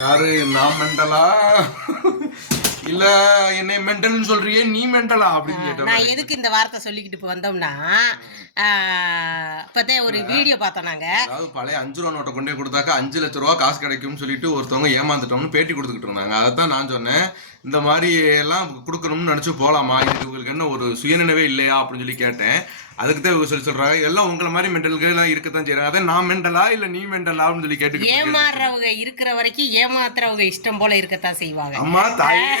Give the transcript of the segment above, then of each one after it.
யாரு? நான் மெண்டலா இல்ல என்னை மெண்டல்னு சொல்றியே நீ மெண்டலா அப்படின்னு கேட்டேன் நான் எதுக்கு இந்த வார்த்தை சொல்லிக்கிட்டு இப்போ வந்தோம்னா இப்பதான் ஒரு வீடியோ பார்த்தோம் நாங்க. அதாவது பழைய அஞ்சு ரூபா நோட்டை கொண்டே கொடுத்தாக்கா அஞ்சு லட்ச ரூபா காசு கிடைக்கும்னு சொல்லிட்டு ஒருத்தவங்க ஏமாந்துட்டோம்னு பேட்டி கொடுத்துக்கிட்டு இருந்தாங்க. அதை தான் நான் சொன்னேன். இந்த மாதிரி எல்லாம் கொடுக்கணும்னு நினைச்சு போலாமா? இது உங்களுக்கு என்ன ஒரு சுயநினைவே இல்லையா? அப்படின்னு சொல்லி கேட்டேன். அதுக்கு தான் இவங்க சொல்லி சொல்றாங்க. எல்லாம் உங்களை மாதிரி மெண்டலுக்கு எல்லாம் இருக்கத்தான் செய்யறாங்க அதை நான் மெண்டலா இல்ல நீ மெண்டலான்னு சொல்லி கேட்டு ஏமாறுறவங்க இருக்கிற வரைக்கும் ஏமாத்துறவங்க இஷ்டம் போல இருக்கத்தான் செய்வாங்க. அம்மா தாயே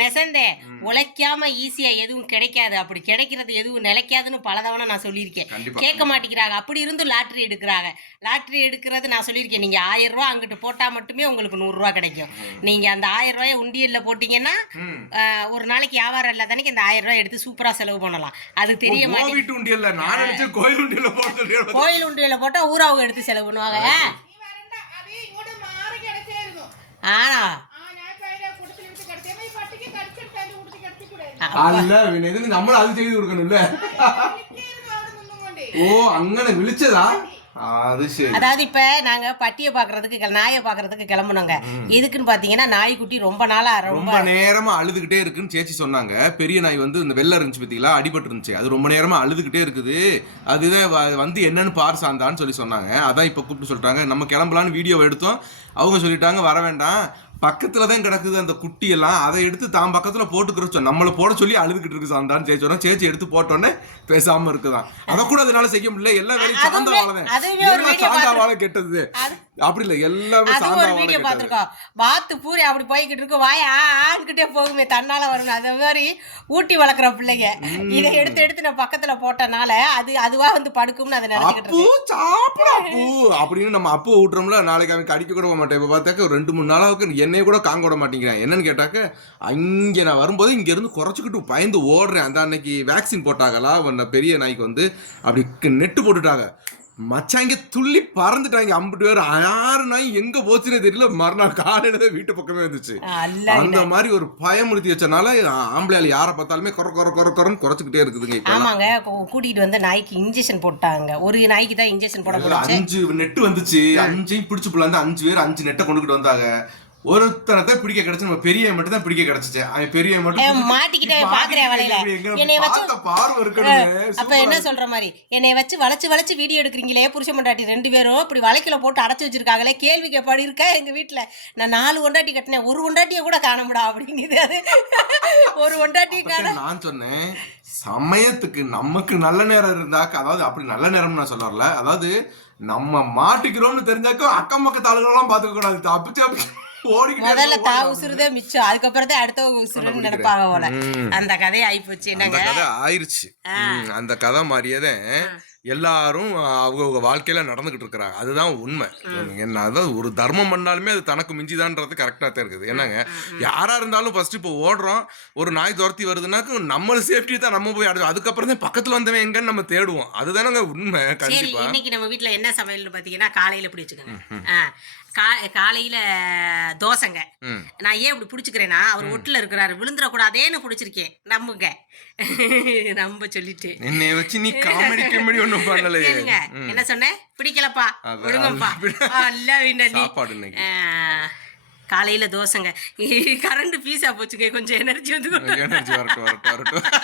நெசந்தே உழைக்காம ஈஸியா எதுவும் கிடைக்காது. அப்படி கிடைக்கிறது எதுவும் நிலைக்காதுன்னு பல தவணை நான் சொல்லியிருக்கேன். கேட்க மாட்டேங்கிறாங்க. அப்படி இருந்து லாட்ரி எடுக்கிறாங்க. லாட்ரி எடுக்கிறது நான் சொல்லியிருக்கேன். நீங்க ஆயிரம் ரூபாய் அங்கிட்டு போட்டா மட்டுமே உங்களுக்கு நூறு ரூபாய் கிடைக்கும். நீங்க அந்த ஆயிரம் ரூபாய உண்டியல்ல போட்டீங்கன்னா ம். ஆஹ், ஒரு நாளைக்கு வியாபாரம் இல்லாதனைக்கு இந்த ஆயிரம் ரூபாய் எடுத்து சூப்பரா செலவு பண்ணலாம் அது தெரிய மாட்டேங்குது கோவிட் உண்டியல்ல நான் நினைச்சு கோயில் உண்டியல்ல போட்டு கோயில் உண்டியல போட்டா ஊராவுக்கு எடுத்து செலவு பண்ணுவாங்க നീ വരണ്ട അത് ഇങ്ങോട്ട് മാറി കിടക്കായിരുന്നു ஆனா ആ ഞാൻ കയ്യിലെ കുടത്തിലെടുത്ത് കിടത്തിയപ്പോ ഈ പട്ടിക്ക് കടിച്ചെടുത്ത് അതിന്റെ കുടത്തിൽ കിടത്തിക്കൂടെ അല്ല പിന്നെ ഇതിന് നമ്മൾ അത് ചെയ്ത് കൊടുക്കണല്ലേ എനിക്കായിരുന്നു അവിടെ നിന്നും കൊണ്ടേ ഓ അങ്ങനെ വിളിച്ചതാ ആ, അത് ശരി அதாவது இப்ப நாங்க பட்டியை பாக்குறதுக்கு நாயை பாக்குறதுக்கு கிளம்புனோங்க. எதுக்குன்னு பாத்தீங்கன்னா நாய்க்குட்டி ரொம்ப நாளா ரொம்ப நேரமா அழுதுகிட்டே இருக்குன்னு சேச்சி சொன்னாங்க. பெரிய நாய் வந்து இந்த வெள்ளை இருந்துச்சு பத்தீங்களா? அடிபட்டு இருந்துச்சு. அது ரொம்ப நேரமா அழுதுகிட்டே இருக்குது. அதுதான் வ- வந்து என்னன்னு பார் சாந்தான்னு சொல்லி சொன்னாங்க. அதான் இப்ப கூப்பிட்டு சொல்லிட்டாங்க நம்ம கிளம்பலான்னு வீடியோ எடுத்தோம். அவங்க சொல்லிட்டாங்க வர வேண்டாம். பக்கத்துல தான் கிடக்குது அந்த குட்டி எல்லாம் அதை எடுத்து தான் பக்கத்துல போட்டுக்கிற சொன்ன நம்மள போட சொல்லி அழுதுகிட்டு இருக்கு சாந்தான்னு சேச்சி சொன்னா சேச்சி எடுத்து போட்டோன்னே பேசாம இருக்குதான். அதை கூட அதனால செய்ய முடியல. எல்லா வேலையும் சாந்தா அதுவுமே- வாழதான் அதுவுமே ஒரு video சாந்தா பார்த்து- வாழ கெட்டது. அப்படி இல்ல எல்லாமே அது ஒரு வீடியோ கெட்டது பார்த்துருக்கோம். வாத்து பூரி அப்படி போய்கிட்டு இருக்கு வாய ஆண்கிட்டே போகுமே தன்னால வரும் அது மாதிரி ஊட்டி வளர்க்குற பிள்ளைங்க. இதை எடுத்து எடுத்து நான் பக்கத்துல போட்டனால அது அதுவா வந்து படுக்கும்னு அதை இருக்கு சாப்பிட அப்பு. அப்படின்னு நம்ம அப்பு விட்டுறோம்ல நாளைக்கு அவன் கடிக்க கூட மாட்டேன். இப்ப பார்த்தாக்க ஒரு ரெண்டு மூணு நாளாவுக்கு என்னைய கூட காங்க விட மாட்டேங்கிறேன். என்னன்னு கேட்டாக்க அங்க நான் வரும்போது இங்க இருந்து குறைச்சிக்கிட்டு பயந்து ஓடுறேன். அந்த அன்னைக்கு வேக்சின் போட்டாங்களா? பெரிய நாய்க்கு வந்து அப்படி நெட்டு போட்டுட்டாங்க. மச்சாங்க துள்ளி பறந்துட்டாங்க. ஐம்பது பேர் யாரு நாய் எங்க போச்சுன்னே தெரியல. மறுநாள் காலையில வீட்டு பக்கமே வந்துச்சு. அந்த மாதிரி ஒரு பயமுறுத்தி வச்சனால ஆம்பளையால் யாரை பார்த்தாலுமே குறை குறை குறை குறைன்னு குறைச்சிக்கிட்டே இருக்குதுங்க ஆமாங்க. கூட்டிட்டு வந்து நாய்க்கு இன்ஜெக்ஷன் போட்டாங்க. ஒரு நாய்க்கு தான் இன்ஜெக்ஷன் போட அஞ்சு நெட்டு வந்துச்சு. அஞ்சையும் பிடிச்சு புள்ள அஞ்சு பேர் அஞ்சு நெட்டை கொண்டுகிட்டு வந்தாங்க. ஒருத்தனை தான் பிடிக்க கிடைச்சு நம்ம பெரிய மட்டும் தான் பிடிக்க கிடைச்சிச்சு. அவன் பெரிய மட்டும் மாட்டிக்கிட்டே பாக்குறேன் வலையில. மாட்டிக்கிட்டு எங்க என்னைய வச்சு பார்த்த பார்வை இருக்கணுமே. அப்ப என்ன. சொல்ற மாதிரி? என்னைய வச்சு வளைச்சு வளைச்சு வீடியோ எடுக்கிறீங்களே புருஷ பொண்டாட்டி ரெண்டு பேரும் இப்படி வளைக்கல போட்டு அடைச்சு வச்சிருக்காங்களே கேள்வி கேட்பாடு இருக்கா எங்க வீட்டுல நான் நாலு ஒண்டாட்டி கட்டினேன் ஒரு ஒண்டாட்டிய கூட காணமுடா அப்படிங்குது அது. ஒரு ஒண்டாட்டிய காண நான் சொன்னேன் சமயத்துக்கு நமக்கு நல்ல நேரம் இருந்தாக்க அதாவது அப்படி நல்ல நேரம் நான் சொல்ல வரல அதாவது நம்ம மாட்டிக்கிறோம்னு தெரிஞ்சாக்க அக்கம் பக்கத்து ஆளுகளெல்லாம் பாத்துக்க கூடாது. தப்பிச்சு. முதல்ல இருக்கணும். தா உசுறுதே மிச்சம். அதுக்கப்புறம் தான் அடுத்தவங்க உசுறுன்னு நினைப்பாங்க போல. ம். அந்த கதை ஆயிப்போச்சு. என்னங்க? கதை ஆயிருச்சு. அந்த கதை மாதிரியேதான் எல்லாரும் அவங்க வாழ்க்கையில நடந்துகிட்டு இருக்கிறாங்க. அதுதான் உண்மை. என்ன அதாவது ஒரு தர்மம் பண்ணாலுமே அது தனக்கு மிஞ்சிதான்றது கரெக்டா தான் இருக்குது. என்னங்க? யாரா இருந்தாலும் ஃபர்ஸ்ட் இப்போ ஓடுறோம். ஒரு நாய் துரத்தி வருதுன்னாக்க நம்ம சேஃப்டி தான் நம்ம போய் அடைஞ்சோம். அதுக்கப்புறம் தான் பக்கத்துல வந்தவன் எங்கன்னு நம்ம தேடுவோம். அதுதானங்க உண்மை. கண்டிப்பா. இன்னைக்கு நம்ம வீட்ல என்ன சமையல்னு பாத்தீங்கன்னா காலையில ஆ, கா காலையில தோசைங்க. நான் ஏன் இப்படி பிடிச்சிக்கிறேன்னா அவர் ஒட்டுல இருக்கிறாரு. விழுந்துடக்கூடாதேன்னு பிடிச்சிருக்கேன். நம்புங்க. நம்ப சொல்லிட்டு. என்னைய வச்சு நீ காமெடி காமெடி ஒண்ணும் பண்ணலையே. என்ன சொன்னேன் பிடிக்கலப்பா. அது- அல்ல சாப்பாடு காலையில தோசைங்க. கரண்ட் பீஸா போச்சுங்க. கொஞ்சம் எனர்ஜி வந்து எனர்ஜி வரட்டும் வரட்டும் வரட்டும்.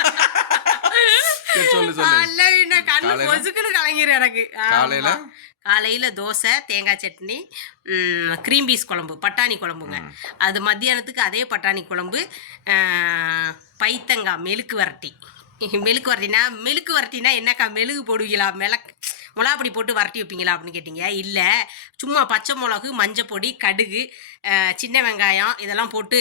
சரி, சொல்லு சொல்லு. அல்ல கண்ணு? பொசுக்குன்னு கலங்கிரு எனக்கு. காலையில? காலையில தோசை தேங்காய் சட்னி க்ரீம் பீஸ் குழம்பு பட்டாணி குழம்புங்க. அது மத்தியானத்துக்கு அதே பட்டாணி குழம்பு பைத்தங்காய் மெழுக்கு வரட்டி. மெழுக்கு வரட்டினா மெழுக்கு வரட்டினா என்னக்கா மெழுகு போடுவீங்களா மிளக் மிளகாப்பொடி போட்டு வரட்டி வைப்பீங்களா அப்படின்னு கேட்டிங்க. இல்லை. சும்மா பச்சை மிளகு மஞ்சப்பொடி கடுகு சின்ன வெங்காயம் இதெல்லாம் போட்டு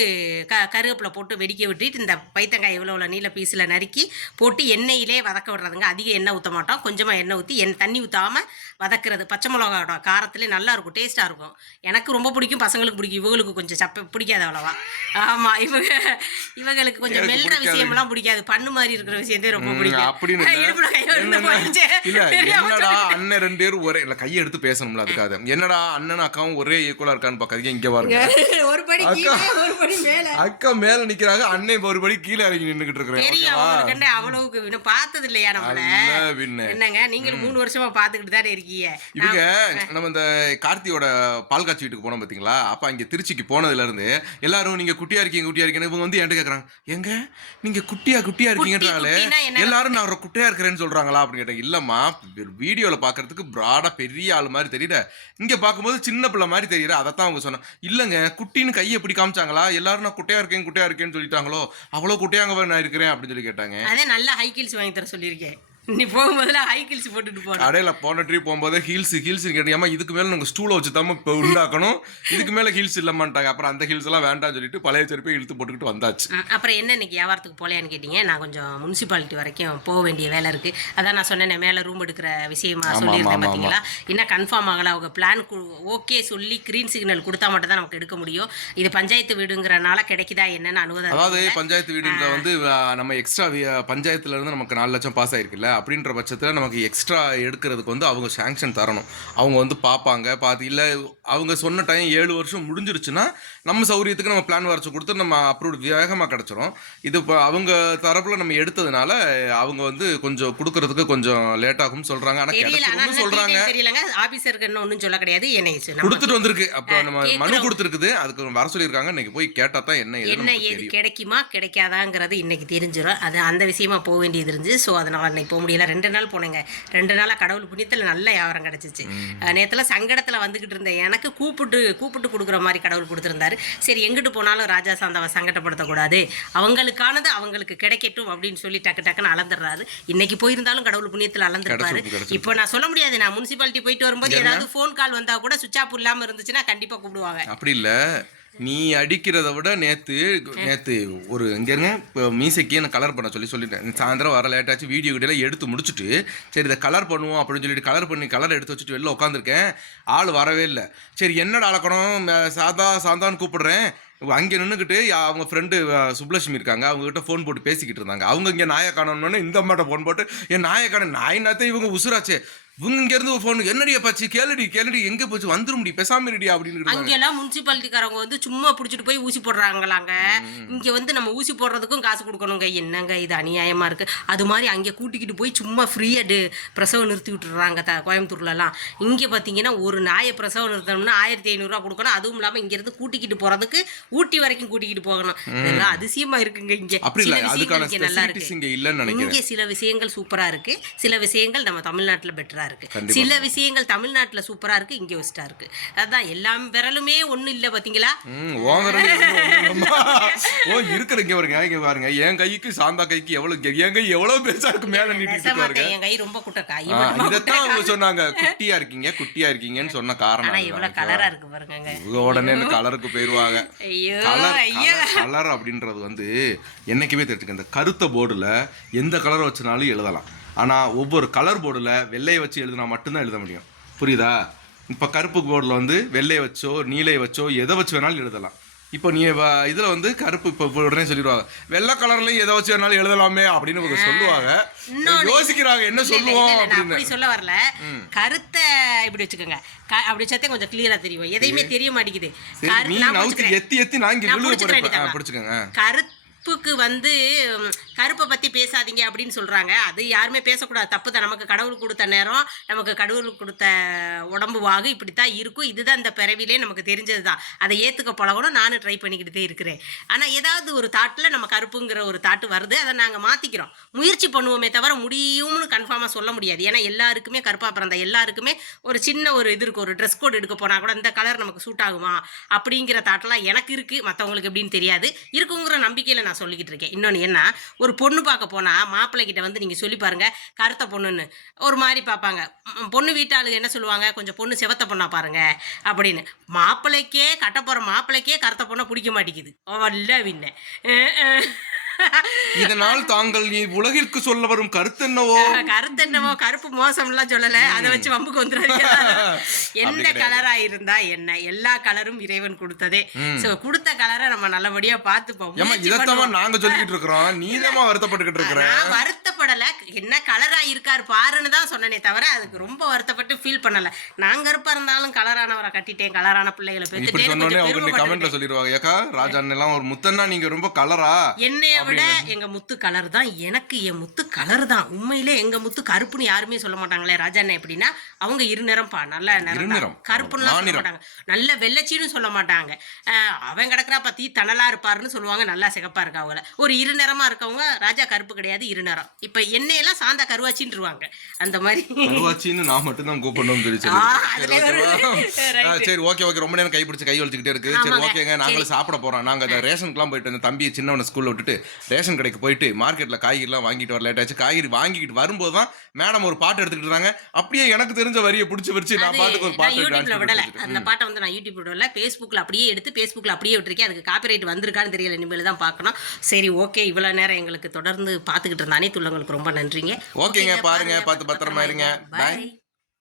க கருவேப்பிலை போட்டு வெடிக்க விட்டுட்டு இந்த பைத்தங்காய் எவ்வளோ எவ்வளோ நீல பீஸில் நறுக்கி போட்டு எண்ணெயிலே வதக்க விடுறதுங்க. அதிக எண்ணெய் ஊற்ற மாட்டோம். கொஞ்சமாக எண்ணெய் ஊற்றி எண் தண்ணி ஊற்றாமல் வதக்குறது. பச்சை மிளகாயோட காரத்துலேயே நல்லா இருக்கும். டேஸ்ட்டாக இருக்கும். எனக்கு ரொம்ப பிடிக்கும். பசங்களுக்கு பிடிக்கும். இவங்களுக்கு கொஞ்சம் சப்ப பிடிக்காது அவ்வளோவா. ஆமாம் இவங்க இவங்களுக்கு கொஞ்சம் மெல்ற. விஷயம்லாம் பிடிக்காது. பண்ணு மாதிரி இருக்கிற விஷயத்தே ரொம்ப பிடிக்கும். அண்ணன் ரெண்டு பேரும் ஒரே இல்ல கையை எடுத்து பேசணும்ல அதுக்காக. என்னடா அண்ணனும் அக்காவும் ஒரே ஈக்குவலா இருக்கான்னு பாக்காதீங்க இங்க பாருங்க. ஒரு படி அக்கா. ஒரு படி மேல. அக்கா மேல நிக்கிறாங்க அண்ணன் ஒரு படி கீழே இறங்கி நின்னுகிட்டு இருக்கிறேன் தெரியும் அவ்வளவுக்கு இன்னும் பார்த்தது இல்லையா நம்மள என்னங்க நீங்களும் மூணு வருஷமா பாத்துக்கிட்டு தானே இருக்கீங்க. இவங்க நம்ம இந்த கார்த்தியோட பால் காட்சி வீட்டுக்கு போனோம் பாத்தீங்களா? அப்ப அங்க திருச்சிக்கு போனதுல இருந்து எல்லாரும் நீங்க குட்டியா இருக்கீங்க குட்டியா இருக்கீங்க. இவங்க வந்து என்கிட்ட கேக்குறாங்க எங்க நீங்க குட்டியா குட்டியா இருக்கீங்கன்றாங்களே? எல்லாரும் நான் குட்டியா இருக்கிறேன்னு சொல்றாங்களா? அப்படின்னு கேட்டேன் இல்லம்மா வீடியோவில் பார்க்குறதுக்கு ப்ராடாக பெரிய ஆள் மாதிரி தெரியல. இங்க பார்க்கும்போது சின்ன பிள்ளை மாதிரி தெரியல. அதைத்தான் அவங்க சொன்னாங்க இல்லைங்க குட்டின்னு கையை எப்படி காமிச்சாங்களா? எல்லாரும் நான் குட்டையா இருக்கேன் குட்டையா இருக்கேன்னு சொல்லிட்டாங்களோ? அவ்வளவு குட்டையாங்க நான் இருக்கிறேன்? அப்படின்னு சொல்லி கேட்டாங்க. அதே நல்ல ஹை வாங்கி தர சொல்லியிருக்கேன். நீ போகும்போதுல ஹை ஹீல்ஸ் போட்டுட்டு போனோம் கடையில போன ட்ரிப் போகும்போது ஹீல்ஸ் ஹீல்ஸ் கேட்டியாமா இதுக்கு மேல நாங்க ஸ்டூல வச்சு தான் இப்போ உண்டாக்கணும்? இதுக்கு மேல ஹீல்ஸ் இல்லமாட்டாங்க அப்புறம் அந்த ஹீல்ஸ் எல்லாம் வேண்டாம்னு சொல்லிட்டு பழைய செருப்பை இழுத்து போட்டுக்கிட்டு வந்தாச்சு. அப்புறம் என்ன இன்னைக்கு வியாபாரத்துக்கு போகலையான்னு கேட்டீங்க? நான் கொஞ்சம் முனிசிபாலிட்டி வரைக்கும் போக வேண்டிய வேலை இருக்கு. அதான் நான் சொன்னேன் மேலே ரூம் எடுக்கிற விஷயமா சொல்லியிருந்தேன் ஆமா, பார்த்தீங்களா இன்னும் கன்ஃபார்ம் ஆகல. அவங்க பிளான் ஓகே சொல்லி க்ரீன் சிக்னல் கொடுத்தா மட்டும் தான் நமக்கு எடுக்க முடியும். இது பஞ்சாயத்து வீடுங்கிறனால கிடைக்குதா என்னன்னு அனுபவம் அதாவது பஞ்சாயத்து வீடுன்ற வந்து நம்ம எக்ஸ்ட்ரா பஞ்சாயத்துல இருந்து நமக்கு நாலு லட்சம் பாஸ் ஆயிருக்குல்ல? அப்படின்ற பட்சத்தில் நமக்கு எக்ஸ்ட்ரா எடுக்கிறதுக்கு வந்து அவங்க சேங்ஷன் தரணும். அவங்க வந்து பார்ப்பாங்க. பார்த்து இல்லை அவங்க சொன்ன டைம் ஏழு வருஷம் முடிஞ்சிருச்சுன்னா நம்ம சௌரியத்துக்கு நம்ம பிளான் வரைச்சு கொடுத்து நம்ம அப்ரூவ் வேகமா கிடைச்சிரும். இது இப்போ அவங்க தரப்புல நம்ம எடுத்ததுனால அவங்க வந்து கொஞ்சம் கொடுக்கறதுக்கு கொஞ்சம் லேட் ஆகும் சொல்றாங்க. ஆனா தெரியல. ஆனா கிடைச்சிரும்னு detail தெரியலங்க. ஆபீசருக்கு இன்னும் ஒன்றும் சொல்ல கிடையாது. என்னை கொடுத்துட்டு வந்திருக்கு. அப்போ நம்ம மனு. கொடுத்துருக்குது. அதுக்கு வர சொல்லியிருக்காங்க. இன்னைக்கு போய் கேட்டா தான் என்ன என்ன ஏது கிடைக்குமா கிடைக்காதாங்கிறது இன்னைக்கு தெரிஞ்சிடும் அது அந்த விஷயமா போக வேண்டியது இருந்துச்சு. ஸோ அதனால இன்னைக்கு போக முடியல. ரெண்டு நாள் போனேங்க. ரெண்டு நாளாக கடவுள் புண்ணியத்தில் நல்ல வியாபாரம் கிடச்சிச்சு. நேரத்தில் சங்கடத்தில் வந்துக்கிட்டு இருந்தேன். எனக்கு கூப்பிட்டு கூப்பிட்டு கொடுக்குற மாதிரி கடவுள் கொடுத்துருந்தாரு. சரி எங்கிட்டு போனாலும் ராஜா சாந்தாவை சங்கடப்படுத்தக்கூடாது. அவங்களுக்கானது அவங்களுக்கு கிடைக்கட்டும் அப்படின்னு சொல்லி டக்கு டக்குன்னு அளந்துடுறாரு. இன்னைக்கு போயிருந்தாலும் கடவுள் புண்ணியத்தில் அளந்துருப்பாரு. இப்போ நான் சொல்ல முடியாது. நான் முனிசிபாலிட்டி போயிட்டு வரும்போது ஏதாவது ஃபோன் கால் வந்தா கூட சுவிச் ஆஃப் இல்லாமல் இருந்துச்சுன்னா கண்டிப்பாக கூப்பிடுவாங்க. அப்படி இல்ல. நீ அடிக்கிறத விட நேத்து நேத்து ஒரு இங்க இருங்க இப்போ மீசைக்கு நான் கலர் பண்ண சொல்லி சொல்லிட்டேன். சாயந்தரம் வர லேட் ஆச்சு வீடியோ கிட்ட எடுத்து முடிச்சுட்டு சரி இதை கலர் பண்ணுவோம் அப்படின்னு சொல்லிட்டு கலர் பண்ணி கலர் எடுத்து வச்சுட்டு வெளில உட்காந்துருக்கேன் ஆள் வரவே இல்லை. சரி என்னடா அளக்கணும் சாதா சாந்தான்னு கூப்பிடுறேன். அங்கே நின்றுக்கிட்டு அவங்க ஃப்ரெண்டு சுப்லட்சுமி இருக்காங்க. அவங்ககிட்ட ஃபோன் போட்டு பேசிக்கிட்டு இருந்தாங்க. அவங்க இங்கே நாயை காணணும்னு இந்த அம்மாட்ட ஃபோன் போட்டு என் நாயை காண நாய் இவங்க உசுராச்சே. இவங்க இங்கேருந்து ஒரு ஃபோன் என்னடியா பாச்சு கேளுடி கேளுடி எங்கே போச்சு? வந்துரும்டி பெசாம இருடி அப்படின்னு இருக்காங்க. அங்கெல்லாம் முனிசிபாலிட்டிக்காரங்க வந்து சும்மா பிடிச்சிட்டு போய் ஊசி போடுறாங்களாங்க. இங்க வந்து நம்ம ஊசி போடுறதுக்கும் காசு கொடுக்கணுங்க. என்னங்க இது அநியாயமா இருக்கு? அது மாதிரி அங்கே கூட்டிக்கிட்டு போய் சும்மா ஃப்ரீயா பிரசவம் நிறுத்தி விட்டுறாங்க த கோயம்புத்தூர்லலாம். இங்கே பார்த்தீங்கன்னா ஒரு நாயை பிரசவம் நிறுத்தணும்னா ஆயிரத்தி ஐநூறுரூவா கொடுக்கணும். அதுவும் இல்லாமல் இங்கேருந்து கூட்டிக்கிட்டு போகிறதுக்கு ஊட்டி வரைக்கும் கூட்டிக்கிட்டு போகணும். இதெல்லாம் அதிசயமா இருக்குங்க இங்கே. அப்படி இல்ல. இங்கே நல்லா இருக்கு. இங்க இங்கே சில விஷயங்கள் சூப்பரா இருக்கு. சில விஷயங்கள் நம்ம தமிழ்நாட்டுல பெட்டரா இருக்கு. கண்டிப்பா. சில விஷயங்கள் தமிழ்நாட்டுல சூப்பரா இருக்கு இங்கே ஒஸ்டா இருக்கு. அதான் எல்லாம் விரலுமே ஒண்ணும் இல்ல ஒண்ணுமா? ஓ இருக்கிற இங்க பாருங்க இங்க பாருங்க. என் கைக்கு சாந்தா கைக்கு எவ்வளவு என் கை எவ்வளவு பெருசா இருக்கு மேல நீட்டிட்டு பாருங்க. என் கை ரொம்ப குட்டக்கா. இதைத்தான் அவங்க சொன்னாங்க. குட்டியா இருக்கீங்க குட்டியா இருக்கீங்கன்னு சொன்ன காரணம் ஆனா அதுதான். இவ்வளவு கலரா இருக்கு பாருங்க உடனே கலருக்கு ஐயோ. கலர் அப்படின்றது வந்து என்னைக்குமே தெரிஞ்சுக்க இந்த கருத்த போர்டுல எந்த கலர் வச்சுனாலும் எழுதலாம். ஆனா ஒவ்வொரு கலர் போர்டுல வெள்ளையை வச்சு எழுதினா மட்டும்தான் எழுத முடியும். புரியுதா? இப்ப கருப்பு போர்டுல வந்து வெள்ளையை வச்சோ நீலையை வச்சோ எதை வச்சு வேணாலும் எழுதலாம். இப்போ நீ இதுல வந்து கருப்பு இப்போ உடனே சொல்லிடுவாங்க. வெள்ளை கலர்லயும் எதை வச்சு வேணாலும் எழுதலாமே அப்படின்னு சொல்லுவாங்க. யோசிக்கிறாங்க என்ன சொல்லுவோம் அப்படின்னு. அப்படி சொல்ல வரல. கருத்தை இப்படி வச்சுக்கோங்க. அப்படி வச்சாத்தே கொஞ்சம் கிளியரா தெரியும். எதையுமே தெரிய மாட்டேங்குது. நீ நவுத்தி. எத்தி எத்தி நான் இங்க விழுவ புடிச்சுக்கிறேன் போறேன் நீ கருப்புக்கு வந்து கருப்பை பற்றி பேசாதீங்க அப்படின்னு சொல்கிறாங்க அது யாருமே பேசக்கூடாது. தப்பு தான். நமக்கு கடவுள் கொடுத்த நேரம் நமக்கு கடவுள் கொடுத்த உடம்பு வாகு இப்படி தான் இருக்கும். இதுதான் இந்த பிறவிலே நமக்கு தெரிஞ்சது தான் அதை ஏற்றுக்க பழகணும். நானும் ட்ரை பண்ணிக்கிட்டே இருக்கிறேன். ஆனால் ஏதாவது ஒரு தாட்டில் நம்ம கருப்புங்கிற ஒரு தாட்டு வருது. அதை நாங்கள் மாற்றிக்கிறோம் முயற்சி பண்ணுவோமே தவிர முடியும்னு கன்ஃபார்மாக சொல்ல முடியாது. ஏன்னா எல்லாருக்குமே கருப்பா பிறந்த எல்லாருக்குமே ஒரு சின்ன ஒரு இது இருக்கு ஒரு ட்ரெஸ் கோட் எடுக்க போனால் கூட இந்த கலர் நமக்கு சூட் ஆகுமா? அப்படிங்கிற தாட்டெல்லாம் எனக்கு இருக்குது மற்றவங்களுக்கு எப்படின்னு தெரியாது. இருக்குங்கிற நம்பிக்கையில் நான் நான் சொல்லிக்கிட்டு இருக்கேன். இன்னொன்று என்ன? ஒரு பொண்ணு பார்க்க போனால் மாப்பிள்ளை கிட்ட வந்து நீங்கள் சொல்லி பாருங்கள் கருத்த பொண்ணுன்னு. ஒரு மாதிரி பார்ப்பாங்க. பொண்ணு வீட்டாளுங்க என்ன சொல்லுவாங்க? கொஞ்சம் பொண்ணு செவத்த பொண்ணா பாருங்கள் அப்படின்னு. மாப்பிள்ளைக்கே கட்ட போகிற மாப்பிள்ளைக்கே கருத்த பொண்ணை பிடிக்க மாட்டேங்குது. இல்லை வின்ன இதனால் தாங்கள் உலகிற்கு சொல்ல வரும் கருத்து என்னவோ கருத்து என்னவோ கருப்பு மோசம்லாம் சொல்லல. அதை வச்சு வம்புக்கு வந்துடாதீங்க எந்த. கலரா இருந்தா என்ன? எல்லா கலரும் இறைவன் கொடுத்ததே. சோ கொடுத்த கலரை நம்ம நல்லபடியா பார்த்துப்போம். ஏமா இதத்தமா. நாங்க சொல்லிக்கிட்டு இருக்கிறோம். நீதமா வருத்தப்பட்டுக்கிட்டு இருக்கிற? நான் வருத்தப்படல. என்ன கலரா இருக்காரு பாருன்னு தான் சொன்னனே தவிர அதுக்கு ரொம்ப வருத்தப்பட்டு ஃபீல் பண்ணல. நான் கருப்பா இருந்தாலும் கலரானவரை கட்டிட்டேன். கலரான பிள்ளைகளை இப்படி கொஞ்சம் அவங்க கமெண்ட்ல. சொல்லிடுவாங்க. ஏக்கா ராஜா எல்லாம் ஒரு முத்தன்னா நீங்க ரொம்ப கலரா. என்னைய விட எங்க முத்து கலர் தான். எனக்கு என் முத்து கலர் தான். உண்மையிலே எங்க முத்து கருப்புன்னு யாருமே சொல்ல மாட்டாங்களே. ராஜா அண்ணன் எப்படின்னா அவங்க இருநிறம் பா நல்ல நிறம். கருப்புன்னுலாம் சொல்ல. மாட்டாங்க. நல்ல வெள்ளச்சின்னு சொல்ல மாட்டாங்க. அவன் கிடக்குறா பத்தி தணலா இருப்பாருன்னு சொல்லுவாங்க. நல்லா சிகப்பா இருக்கவங்கள. ஒரு இருநிறமா இருக்கவங்க ராஜா கருப்பு கிடையாது இருநிறம். இப்ப என்னையெல்லாம் சாந்தா கருவாச்சின்றுவாங்க. அந்த மாதிரி. கருவாச்சின்னு நான் மட்டும் தான் கூப்பிடணும்னு சொல்லி சரி, ஓகே ஓகே. ரொம்ப நேரம் கை பிடிச்சு கை வலிச்சுக்கிட்டே இருக்கு. சரி. ஓகேங்க. நாங்களும் சாப்பிட போறோம். நாங்க ரேஷனுக்குலாம் போயிட்டு அந்த தம்பி சின்னவனை ஸ்கூல்ல விட்டுட்டு ரேஷன் கடைக்கு போயிட்டு மார்க்கெட்ல காய்கறிலாம் வாங்கிட்டு வர லேட் ஆச்சு காய்கறி வாங்கிட்டு வரும்போது தான் மேடம் ஒரு பாட்டு எடுத்துக்கிட்டு இருந்தாங்க. அப்படியே எனக்கு தெரிஞ்ச வரியை பிடிச்சி வச்சு நான் பாட்டுக்கு ஒரு பாட்டு யூடியூப்ல விடல. அந்த பாட்டை வந்து நான் யூடியூப்ல விடல. ஃபேஸ்புக்ல அப்படியே எடுத்து ஃபேஸ்புக்ல அப்படியே விட்டுருக்கேன். அதுக்கு காப்பிரைட் வந்திருக்கான்னு தெரியல. இனிமேல் தான் பார்க்கணும். சரி ஓகே இவ்வளவு நேரம் எங்களுக்கு தொடர்ந்து பார்த்துக்கிட்டு இருந்த அனைத்து உள்ளவங்களுக்கு ரொம்ப நன்றிங்க. ஓகேங்க. பாருங்க. பார்த்து பத்திரமா இருங்க. பாய்